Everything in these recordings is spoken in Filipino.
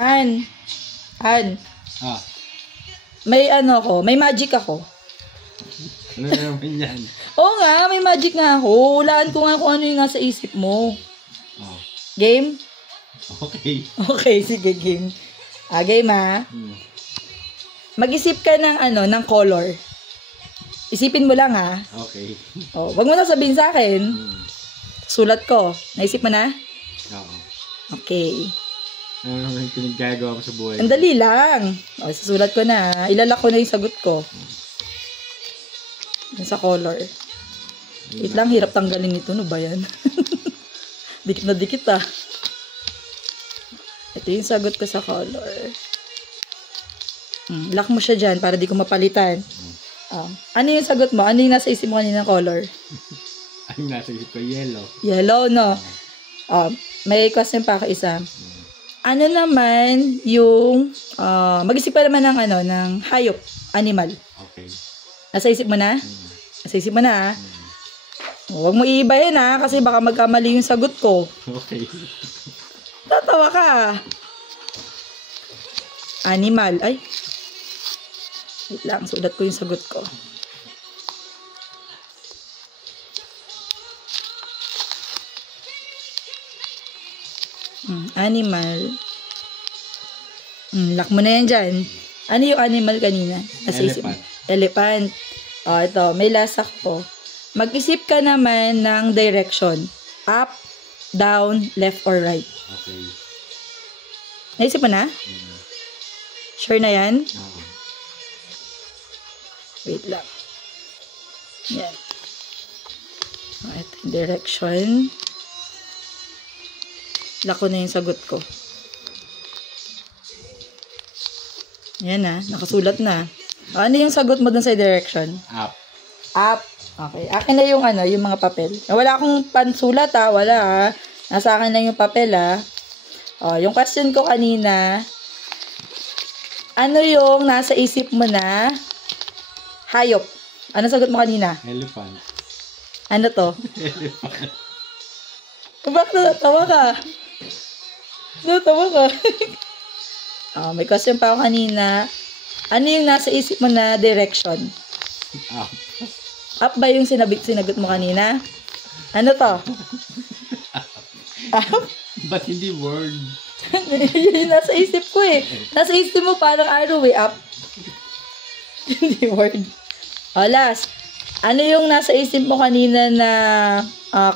Han. Ah. May ano ko, may magic ako. Ano naman yan? Oo nga, may magic nga ako. Hulaan ko nga kung ano yung nasa isip mo. Oh. Game? Okay. Okay, sige, game. Game ha. Mag-isip ka ng ano, ng color. Isipin mo lang ha. Okay. Wag mo na sabihin sa akin. Sulat ko. Naisip mo na? Oo. Okay. Ano naman yung pinaggagawa mo sa buhay? Ang dali lang. Susulat ko na. Ilalak ko na yung sagot ko. Yung sa color. Wait lang, hirap tanggalin ito. Ano ba yan? Dikit na dikit ah. Ito yung sagot ko sa color. Lock mo siya dyan para di ko mapalitan. Ano yung sagot mo? Ano yung nasa isip mo kanina color? Ano nasa isip ko? Yellow. Yellow, no? May question pa ako isa. Ano naman yung mag-isip pa naman ng ano, ng hayop, animal. Okay. Nasa isip mo na? Nasa isip mo na, huwag mo iibahin ha, kasi baka magkamali yung sagot ko. Okay. Tatawa ka. Animal. Ay. Wait lang, sulat ko yung sagot ko. Animal. Lock mo na yan dyan. Ano yung animal kanina? Nasa isip mo? Elephant. Ito. May last ko. Mag-isip ka naman ng direction. Up, down, left, or right. Okay. Naisip mo na? Sure na yan? Wait lang. Yan. Ito yung direction. Lako na yung sagot ko. Yan na. Nakasulat na. Ano yung sagot mo dun sa direction? Up. Up. Okay. Akin na yung ano, yung mga papel. Wala akong pansulat ha. Wala ha. Nasa akin lang yung papel ha. Yung question ko kanina, ano yung nasa isip mo na hayop? Ano sagot mo kanina? Elephant. Ano to? Elephant. Bakit natawa ka? Natawa ka? May question pa ako kanina. Ano yung nasa isip mo na direction? Up. Up ba yung sinagot mo kanina? Ano to? Up? Ba't hindi word? Yung nasa isip ko eh. Nasa isip mo parang arrow way up. Hindi word. Last. Ano yung nasa isip mo kanina na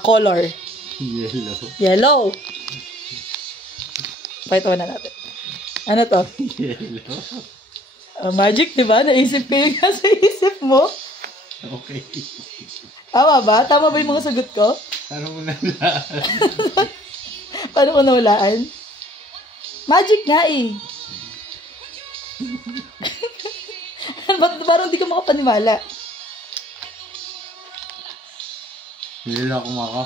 color? Yellow. Yellow. Pakita mo na natin. Ano to? Yellow. Magic, diba? Naisip ko yung nasa isip mo. Okay. Tama ba? Tama ba yung mga sagot ko? Paano mo nalaan? Paano ko nawalaan? Magic nga eh. Ba't parang hindi ka makapaniwala? Hindi na ako maka.